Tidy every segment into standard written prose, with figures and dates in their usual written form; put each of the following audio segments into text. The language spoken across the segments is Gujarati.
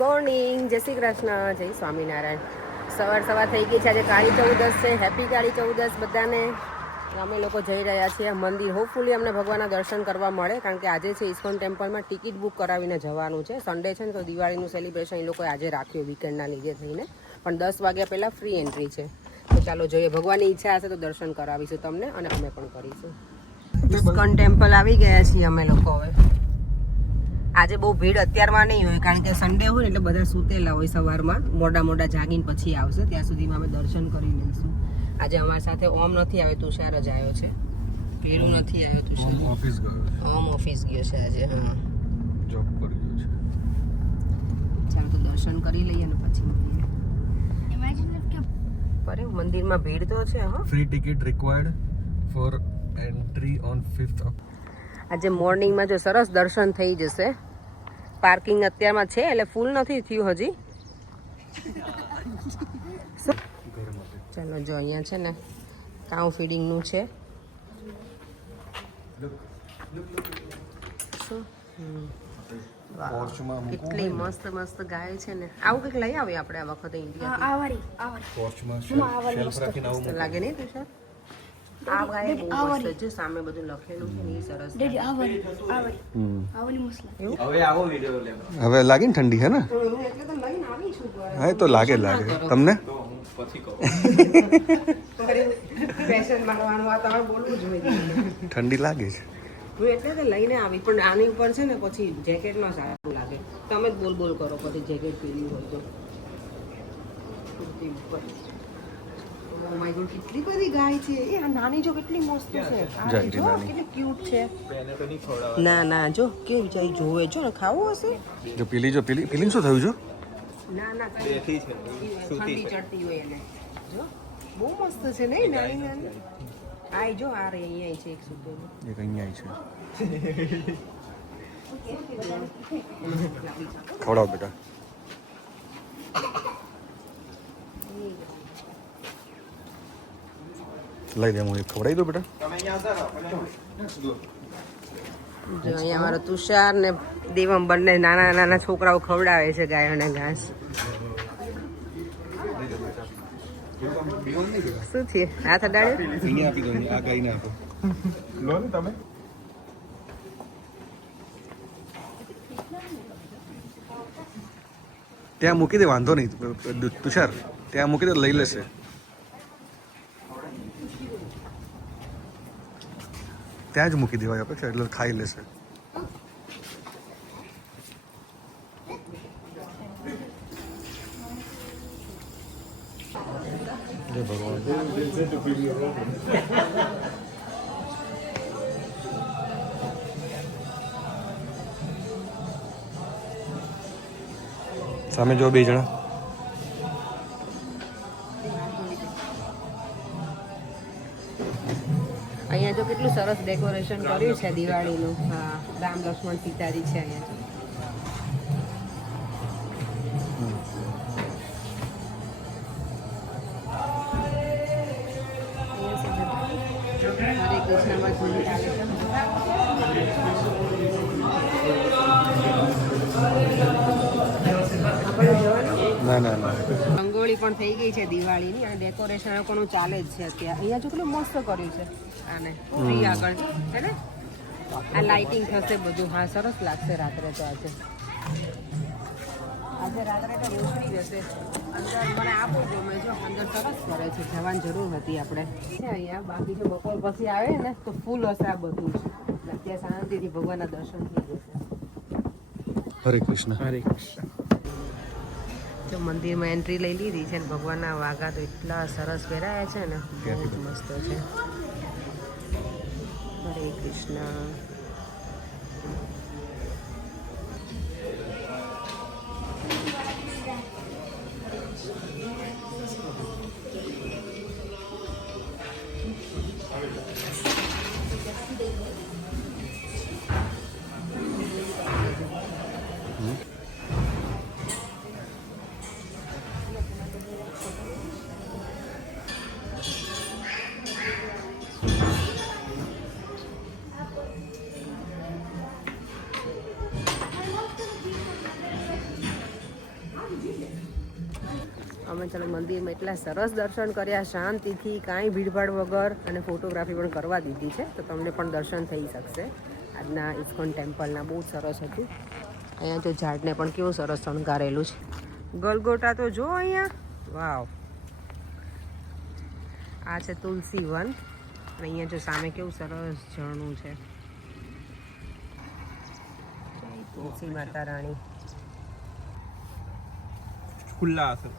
મોર્નિંગ, જય શ્રી કૃષ્ણ, જય સ્વામિનારાયણ. સવાર થઈ ગઈ છે. આજે કાળી ચૌદશ છે. હેપી કાળી ચૌદશ બધાને. અમે લોકો જઈ રહ્યા છીએ મંદિર. હોપફુલી અમને ભગવાનના દર્શન કરવા મળે, કારણ કે આજે છે ઇસ્કોન ટેમ્પલમાં ટિકિટ બુક કરાવીને જવાનું છે. સન્ડે છે ને, તો દિવાળીનું સેલિબ્રેશન એ લોકોએ આજે રાખ્યું વીકેન્ડના લીધે થઈને. પણ 10 વાગ્યા પહેલાં ફ્રી એન્ટ્રી છે. તો ચાલો જોઈએ, ભગવાનની ઈચ્છા હશે તો દર્શન કરાવીશું તમને, અને અમે પણ કરીશું. ઇસ્કોન ટેમ્પલ આવી ગયા છીએ અમે લોકો હવે. આજે બહુ ભીડ અત્યારમાં નહીં હોય, કારણ કે સન્ડે હોય ને એટલે બધા સૂતેલા હોય. સવારમાં મોડા જાગીને પછી આવશે, ત્યાં સુધીમાં અમે દર્શન કરી લઈશું. આજે અમારી સાથે ઓમ નથી આવ્યો, તુષાર જ આવ્યો છે. ભીડું નથી આવ્યો તુષાર. ઓમ ઓફિસ ગયો છે આજે. હા, જોબ પર ગયો છે. ચાલો તો દર્શન કરી લઈએ ને પછી મળીએ. પર મંદિરમાં ભીડ તો છે. હા, free ticket required four entry on 5th આજે મોર્નિંગમાં જો સરસ દર્શન થઈ જશે. પાર્કિંગ અત્યારમાં છે એટલે ફૂલ નથી થયું હજી. ચાલો જો અહીંયા છે ને કાઉ ફીડિંગનું છે. કેટલી મસ્ત ગાય છે ને. આવું કંઈક લઈ આવીએ આપણે આ વખતે ઇન્ડિયા. લાગે નહીં તુષાર? આ ગાય બહુ મસ્ત છે. સામે બધું લખેલું છે ને, એ સરસ. હવે લાગી ને ઠંડી હે ને? હા, તો લાગે તમને. ઠંડી લાગે છે. હું એટલે તો લઈને આવી, પણ આની ઉપર છે ને પછી જેકેટ નો સારું લાગે. તમે જ બોલ કરો પછી જેકેટ પહેર્યું હોય તો. ઓ માય ગોડ, કેટલી બધી ગાય છે. એ આ નાની જો કેટલી મસ્ત છે. કેટલી ક્યુટ છે. ના જો કેવી જાય જોવે છો ને. ખાવું હશે જો પીલી શું થયું છે? ના બેઠી છે, ઠંડી ચડતી હોય એને. જો બહુ મસ્ત છે નહીં? નાની આઈ જો, આ રે અહીંયા છે એક સુધેલું. એક અહીંયા છે. ખવડાવ બેટા. લઈ દે, હું એક ખવડાવી દઉં બેટા. જો અહીંયા મારો તુષાર ને દેવમ બંને નાના છોકરાઓ ખવડાવે છે ગાયોને ઘાસ. શું છે? હાથ અડાડ્યો? આપી દો, આ ગાયને આપો. લો ને તમે. ત્યાં મૂકી દે, વાંધો નહીં તુષાર. ત્યાં મૂકી દે, લઈ લેશે. ત્યાં જ મૂકી દેવાય અપેક્ષા, એટલે ખાઈ લેશે. જય ભગવાન. સામે જો બે જણા. અહીંયા જો કેટલું સરસ ડેકોરેશન કર્યું છે દિવાળીનું. હા, રામ લક્ષ્મણ સીતાજી છે અહીંયા. હરે કૃષ્ણમાં ધૂન ચાલે છે. ના. રંગોળી પણ થઈ ગઈ છે દિવાળીની, અને ડેકોરેશન લોકોનું ચાલે જ છે અત્યારે. અહીંયા જો કેટલું મસ્ત કર્યું છે આને. ફ્રી આગળ છે ને, આ લાઇટિંગ થશે બધું. હા, સરસ લાગશે રાત્રે તો. આજે રાત્રે તો રોશની જશે અંદર. મને આ બહુ ગમે. જો અંદર સરસ કરે છે. જવાની જરૂર હતી આપણે અહીંયા. બાકી જો બપોર પછી આવે ને તો ફૂલ હશે આ બધું જ. અત્યારે શાંતિથી ભગવાનના દર્શન થઈ જશે. હરે કૃષ્ણ. જો મંદિરમાં એન્ટ્રી લઈ લીધી છે ને, ભગવાનના વાઘા તો એટલા સરસ પહેરાયા છે ને, બહુ જ મસ્ત છે. હરે કૃષ્ણ. અમે ચાલો મંદિરમાં એટલા સરસ દર્શન કર્યા શાંતિથી, કાંઈ ભીડભાડ વગર, અને ફોટોગ્રાફી પણ કરવા દીધી છે, તો તમને પણ દર્શન થઈ શકશે આજના ઇસ્કોન ટેમ્પલના. બહુ સરસ હતું. અહીંયા જો ઝાડને પણ કેવું સરસ શણગારેલું છે. ગલગોટા તો જો અહીંયા, વાવ. આ છે તુલસી વન, અને અહીંયા જો સામે કેવું સરસ ઝરણું છે. તુલસી માતા રાણી ખુલ્લા હશે.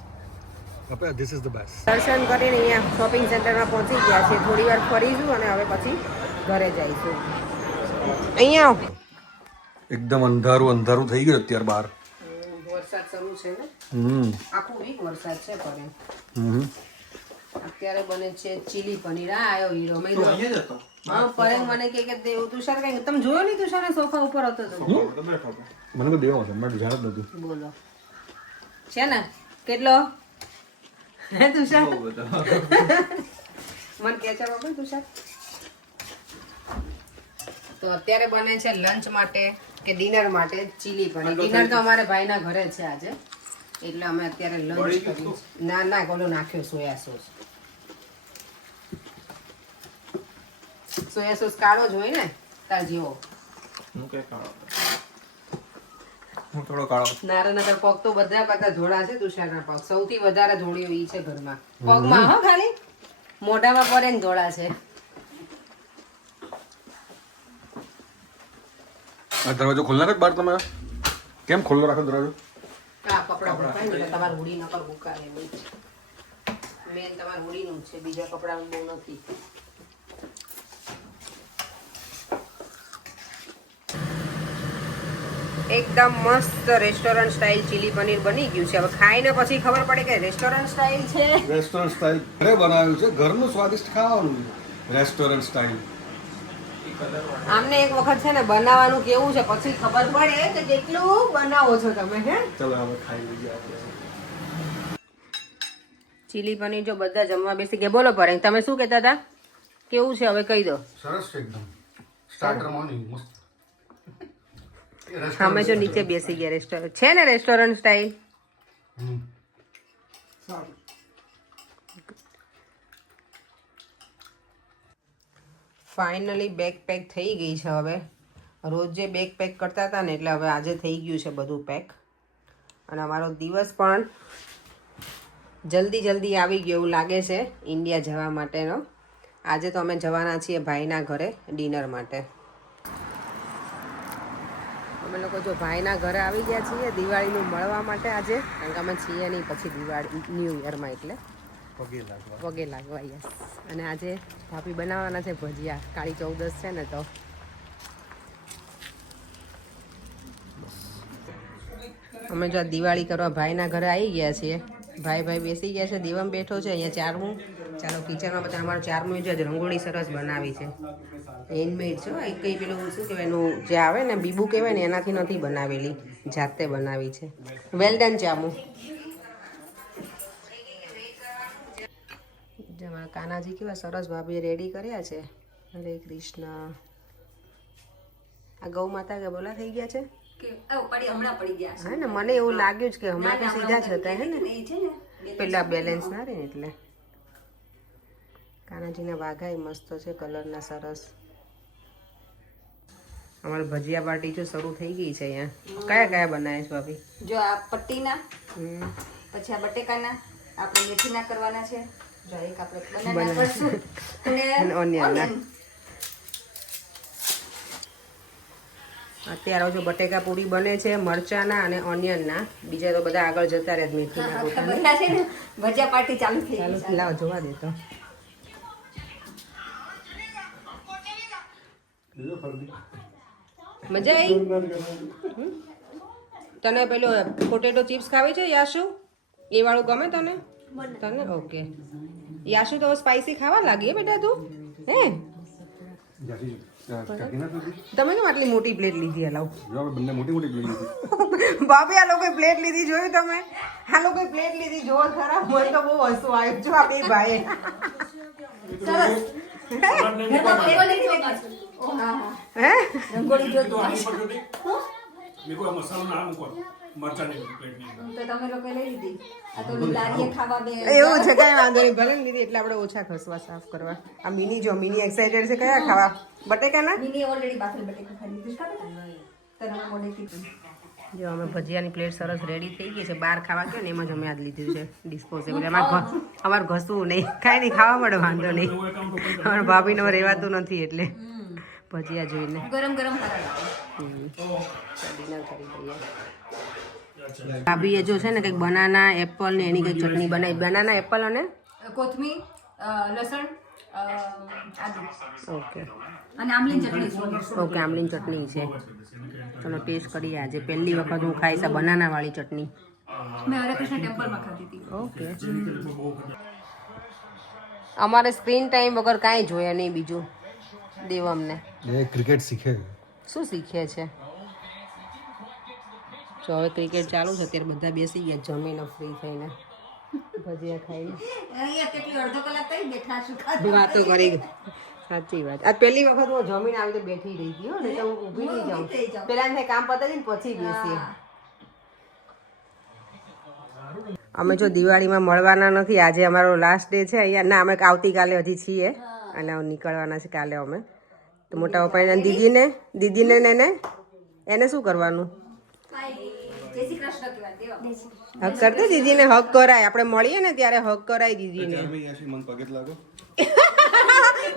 આપણે ધીસ ઇઝ ધ બેસ્ટ. દર્શન કરીને અહીંયા શોપિંગ સેન્ટરમાં પહોંચી ગયા છે. થોડી વાર ફરીશું અને હવે પછી ઘરે જઈશું. અહીંયા આવો. એકદમ અંધારું અંધારું થઈ ગયું અત્યારે બહાર. વરસાદ શરૂ છે ને, આખું વીક વરસાદ છે. પડે અત્યારે બને છે ચીલી પનીર. આ આવ્યો હીરો. હા, પરેંગ મને કે દેવ તુષાર કઈ તમે જોયો નહીં? તુષાર સોફા ઉપર હતો તો મને તો દેવા છે, મને જાણ જ નતું. બોલો છે ને કેટલો હે તુષાર? મને કેચર આપો તુષાર. તો અત્યારે બને છે લંચ માટે કે ડિનર માટે ચીલી પનીર. ડિનર તો અમારે ભાઈના ઘરે છે આજે, એટલે અમે અત્યારે લંચ કર્યું. ના ના, ઓલો નાખ્યો સોયા સોસ. સોયા સોસ કાળો જ હોય ને તાર જેવો. હું થોડો કાળો. નારાનગર પગ તો બધા કરતા ધોળા છે. તુષારના પગ સૌથી વધારે ધોળીઓ ઈ છે ઘરમાં. પગમાં હો ખાલી, મોઢામાં પડે ને ધોળા છે. આ દરવાજો ખોલનાર જ બહાર તમે કેમ ખોલ્લો રાખો દરવાજો? આ કપડા મુકાય ને તમારે હુડી નકર મુકાય એવું છે. મેન તમારે હુડીનું છે, બીજા કપડાનું બહુ નથી. એકદમ મસ્ત રેસ્ટોરન્ટ સ્ટાઇલ ચીલી પનીર બની ગયું છે. હવે ખાઈને પછી ખબર પડે કે રેસ્ટોરન્ટ સ્ટાઇલ છે. રેસ્ટોરન્ટ સ્ટાઇલ ઘરે બનાવ્યું છે, ઘરનું સ્વાદિષ્ટ ખાવાનું છે. Restaurant style. આમને એક વખત છે ને બનાવવાનું કેવું છે, પછી ખબર પડે કે કેટલું બનાવો છો તમે. હે, ચલો હવે ખાઈ લઈએ આપણે. ચીલી પનીર જો બધા જમવા બેસી ગયા. બોલો પડે, તમે શું કહેતા હતા? કેવું છે હવે કહી દો. સરસ છે એકદમ. સ્ટાર્ટરમાં નહીં મસ્ત. અમે જો નીચે બેસી ગયા. રેસ્ટોરન્ટ છે ને, restaurant style. Finally bag pack થઈ ગઈ છે. હવે રોજ જે બેગ પેક કરતા હતા ને, એટલે હવે આજે થઈ ગયું છે બધું પેક. અને અમારો દિવસ પણ જલ્દી આવી ગયો એવું લાગે છે ઇન્ડિયા જવા માટેનો. આજે તો અમે જવાના છીએ ભાઈના ઘરે ડિનર માટે. અમે લોકો જો ભાઈના ઘરે આવી ગયા છીએ દિવાળીનું મળવા માટે આજે, કારણ કે અમે છીએ નહીં પછી દિવાળી ન્યૂ યરમાં, એટલે પગે લાગવા. યસ. અને આજે ભાભી બનાવવાના છે ભજીયા. કાળી 14 છે ને, તો અમે જો દિવાળી કરવા ભાઈના ઘરે આવી ગયા છીએ. ભાઈ બેસી ગયા છે, દીવમ બેઠો છે. અહીંયા ચારમું. ચાલો કિચનમાં બધા અમારું ચારમું જો રંગોળી સરસ બનાવી છે. હેન્ડમેડ છે. એક કંઈ પેલું શું કહેવાય એનું જે આવે ને બીબુ કહેવાય ને, એનાથી નથી બનાવેલી, જાતે બનાવી છે. વેલ ડન ચામું. જેમાં કાનાજી કેવા સરસ ભાભીએ રેડી કર્યા છે. હરે કૃષ્ણ. આ ગૌ માતા કે બોલા થઈ ગયા છે હા ને, મને એવું લાગ્યું જ કે હમણાં તો સીધા જ હતા. હે ને, પેલા બેલેન્સ ના રહે ને, એટલે કાનાજીના વાઘા મસ્ત છે, કલરના સરસ. અમારે ભજીયા પાર્ટી જો શરૂ થઈ ગઈ છે. અહીંયા કયા બનાવે છે ભાભી? જો આ પટ્ટીના, પછી આ બટેકાના આપણે મેથીના કરવાના છે. જો એક આપણે બનાના કરશું અને ઓનિયન. અત્યારે જો બટેકા પૂરી બને છે મરચાના અને ઓનિયનના. બીજા તો બધા આગળ જતા રહે મેથીના બધા છે ને. ભજીયા પાર્ટી ચાલુ થઈ ગઈ છે. લાવ જોવા દે તો. મજા આવી? તને પેલો પોટેટો ચિપ્સ ખાવી છે યાશુ? એ વાળું ગમે તને? તને ઓકે. યાશુ તો સ્પાઈસી ખાવા લાગી બેટા તું. હે તમે કેમ આટલી મોટી પ્લેટ લીધી? હલાવ બંને મોટી પ્લેટ લીધી. બાપી આ લોકોએ પ્લેટ લીધી જોયું તમે? આ લોકોએ પ્લેટ લીધી જોવો ખરા. મને તો બહુ હસવું આવ્યું. જો આ બે ભાઈ સરસ. હે રંગોળી જો તો તો તમે લોકો લઈ લીધી આ તો લારીએ ખાવા બે એવું છે કઈ વાંધો નહીં ભલે ને લીધી એટલે આપણે ઓછા ખસવા સાફ કરવા આ મિની જો મિની એક્સાઇટેડ છે કયા ખાવા બટેકાના મિની ઓલરેડી બાફેલ બટેકા ખાઈ લીધું છે તને મોડે કીધું જો અમે ભજીયાની પ્લેટ સરસ રેડી થઈ ગઈ છે બહાર ખાવા ગયો ને એમાં જ અમે આજ લીધું છે ડિસ્પોઝેબલ અમારે ઘસવું નહીં કાંઈ નહીં ખાવા મળે વાંધો નહીં અમારા ભાભીને રહેવાતું નથી એટલે ભજીયા જોઈને ગરમ ગરમ ખાવા ડિનર કરી દઈએ ભાભીએ જો છે ને કંઈક બનાના એપલ ને એની કંઈક ચટણી બનાવી બનાના એપલ અને કોથમીર લસણ આદુ ઓકે અને આમલીની ચટણી છે ઓકે આમલીની ચટણી છે ચલો ટેસ્ટ કરીએ આજે પહેલી વખત હું ખાઈશ આ બનાનાવાળી ચટણી મેં હરેકૃષ્ણ ટેમ્પલમાં ખાધી હતી ઓકે અમારે સ્ક્રીન ટાઈમ વગર કાંઈ જોઈએ નહીં બીજું દેવ અમને એ ક્રિકેટ શીખે શું શીખે છે જો હવે ક્રિકેટ ચાલુ છે અત્યારે બધા બેસી ગયા જમીને ફ્રી થઈને ભજીયા ખાઈને અહીંયા કેટલી અડધો કલાક થઈ બેઠા છું વાતો કરી સાચી વાત આ પહેલી વખત હું જમીન આવી તો બેઠી રહી ગઈ હો ને તો હું ઊભી નહીં જાઉં પેલા ને કામ પતાવી ને પછી બેસીએ અમે જો દિવાળીમાં મળવાના નથી આજે અમારો લાસ્ટ ડે છે અહીંયા ના અમે આવતીકાલે હજી છીએ અને નીકળવાના છે કાલે અમે તો મોટા પપ્પા દીદીને ને એને શું કરવાનું જય શ્રી કૃષ્ણ કહેવાય દેવા હક કરતી દીદીને હક કરાય આપણે મળીએ ને ત્યારે હક કરાય દીદીને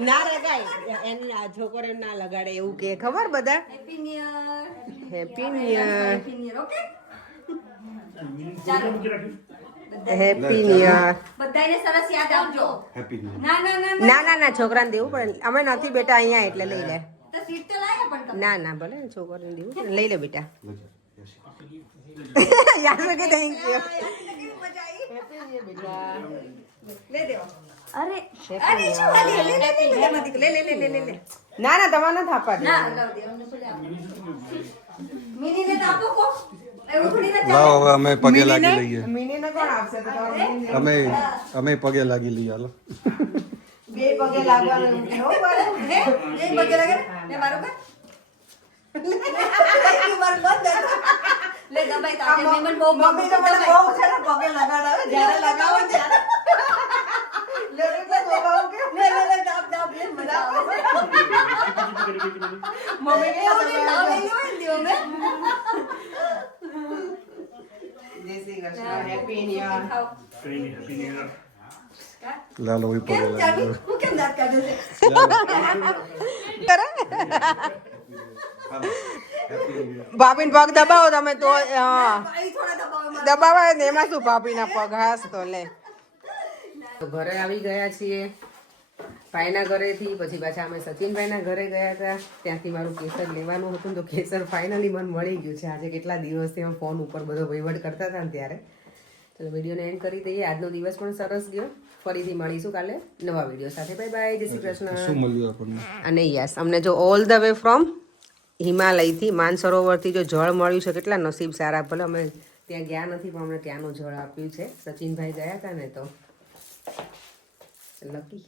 ના લગાય એની આ છોકરીઓ ના લગાડે એવું કે ખબર બધા happy new year happy new year happy new year okay ચાલો હેપી ન્યુ યર બધાને સરસ યાદ આવજો ના ના ના ના ના ના છોકરાને દેવું પડે અમે નથી બેટા અહીંયા એટલે લઈ લે તો સીટ તો લાયા પણ તમે ના ના ભલે છોકરાને દેવું પડે લઈ લે બેટા યાદ કે થેન્ક યુ મજા આવી હેપી ન્યુ યર બેટા લે દેવો અરે અરે શું વાલી લે લે ના ના તમારે નથી આપવા ના લાવ દે અમને થોડી આપો મિની ને તો આપો કો એવું થોડી ના લાવો હવે અમે પગે લાગી લઈએ મિનીને કોણ આપશે તો તમારે અમે પગે લાગી લઈએ હાલો બે પગે લાગવાનું હો બરાબર હે એ બગે લાગે ને મારો કા મારો બંધ લે દબાઈ તો આજે મહેમાન બહુ મમ્મી તો મને બહુ છે ને પગે લગાડાવે જ્યારે લગાવો ત્યારે લે એટલે દબાવો કે લે દાબ દાબ લે મજા આવે મમ્મી કે એવું નહીં દાબ નહીં દિયો મે જય Shri Krishna happy new year ખાઓ લાલો પગે કેમ લાગી ચાબી હું કેમ દાંત કાઢે છે ભાભીને પગ દબાવો તમે તો અહીં થોડા દબાવે દબાવાય ને એમાં શું ભાભીના પગ હાસ તો લે ઘરે આવી ગયા છીએ ભાઈના ઘરેથી પછી પાછા અમે સચિનભાઈના ઘરે ગયા હતા ત્યાંથી મારું કેસર લેવાનું હતું તો કેસર ફાઇનલી મને મળી ગયું છે આજે કેટલા દિવસથી અમે ફોન ઉપર બધો વહીવટ કરતા હતા ને ત્યારે ચલો વિડીયોને એન્ડ કરી દઈએ આજનો દિવસ પણ સરસ ગયો ફરીથી મળીશું કાલે નવા વિડીયો સાથે બાય બાય જય શ્રી કૃષ્ણ શું મળ્યું આપણને અને યસ અમને જો ઓલ ધ વે ફ્રોમ હિમાલયથી માનસરોવરથી જો જળ મળ્યું છે કેટલા નસીબ સારા ભલે અમે ત્યાં ગયા નથી પણ અમને ત્યાંનું જળ આપ્યું છે સચિનભાઈ ગયા હતા ને તો લકી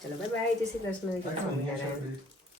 ચલો બાય બાય જય શ્રી કૃષ્ણ જય સ્વામિનારાયણ